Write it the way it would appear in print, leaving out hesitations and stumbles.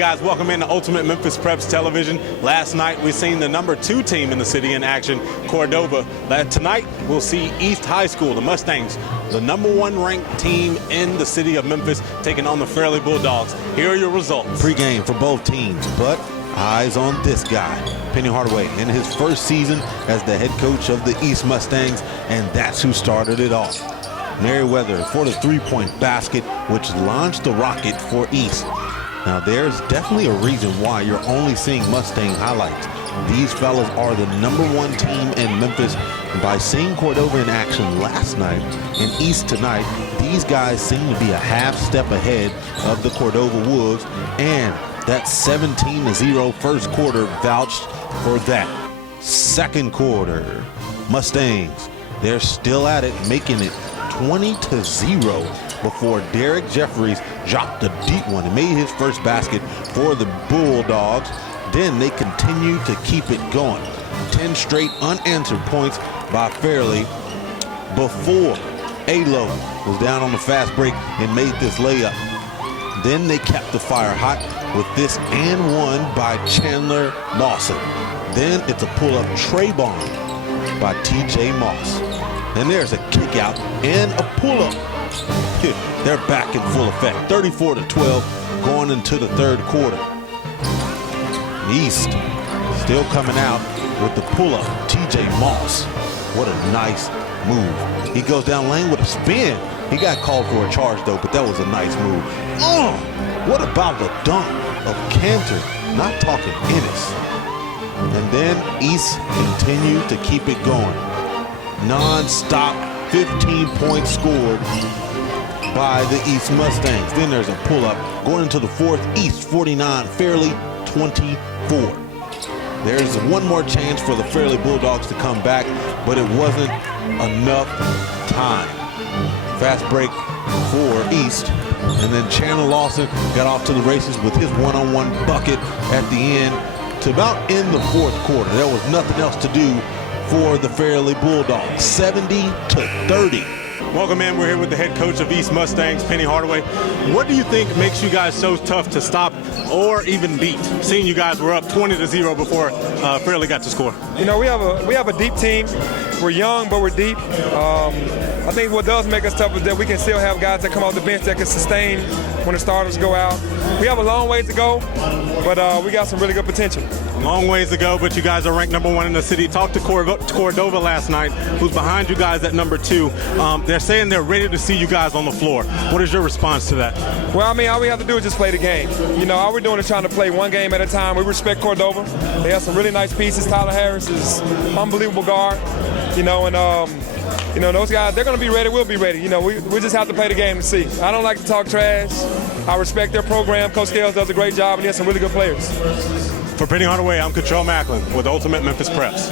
guys, welcome into Ultimate Memphis Preps Television. Last night we seen the #2 team in the city in action, Cordova. Tonight we'll see East High School, the Mustangs, the #1 ranked team in the city of Memphis, taking on the Fairley Bulldogs. Here are your results. Pre-game for both teams, but eyes on this guy, Penny Hardaway, in his first season as the head coach of the East Mustangs, and that's who started it off. Merriweather for the three-point basket, which launched the rocket for East. Now, there's definitely a reason why you're only seeing Mustang highlights. These fellas are the #1 team in Memphis. And by seeing Cordova in action last night and East tonight, these guys seem to be a half step ahead of the Cordova Wolves, and that 17-0 first quarter vouched for that. Second quarter, Mustangs, they're still at it, making it 20-0 before Derek Jeffries dropped a deep one and made his first basket for the Bulldogs. Then they continued to keep it going. 10 straight unanswered points by Fairley before Alo was down on the fast break and made this layup. Then they kept the fire hot with this and one by Chandler Lawson. Then it's a pull-up tray bomb by TJ Moss. And there's a kick out and a pull-up. They're back in full effect. 34-12 going into the third quarter. East still coming out with the pull-up. TJ Moss. What a nice move. He goes down lane with a spin. He got called for a charge though, but that was a nice move. Oh, what about the dunk of Cantor? Not talking Ennis. And then East continued to keep it going. Non-stop 15 points scored by the East Mustangs. Then there's a pull-up going into the fourth. East 49, Fairley 24. There's one more chance for the Fairley Bulldogs to come back, but it wasn't enough time. Fast break for East, and then Chandler Lawson got off to the races with his one-on-one bucket at the end to about end the fourth quarter. There was nothing else to do for the Fairley Bulldogs, 70-30. Welcome in. We're here with the head coach of East Mustangs, Penny Hardaway. What do you think makes you guys so tough to stop or even beat? Seeing you guys were up 20-0 before Fairley got to score. You know, we have a deep team. We're young, but we're deep. I think what does make us tough is that we can still have guys that come off the bench that can sustain when the starters go out. We have a long ways to go, but we got some really good potential. Long ways to go, but you guys are ranked #1 in the city. Talked to Cordova last night, who's behind you guys at #2. They're saying they're ready to see you guys on the floor. What is your response to that? Well, I mean, all we have to do is just play the game. You know, all we're doing is trying to play one game at a time. We respect Cordova. They have some really nice pieces. Tyler Harris is unbelievable guard. You know, and you know, those guys, they're going to be ready. We'll be ready. You know, we just have to play the game to see. I don't like to talk trash. I respect their program. Coach Scales does a great job, and he has some really good players. For Penny Hardaway, I'm Control Macklin with Ultimate Memphis Preps.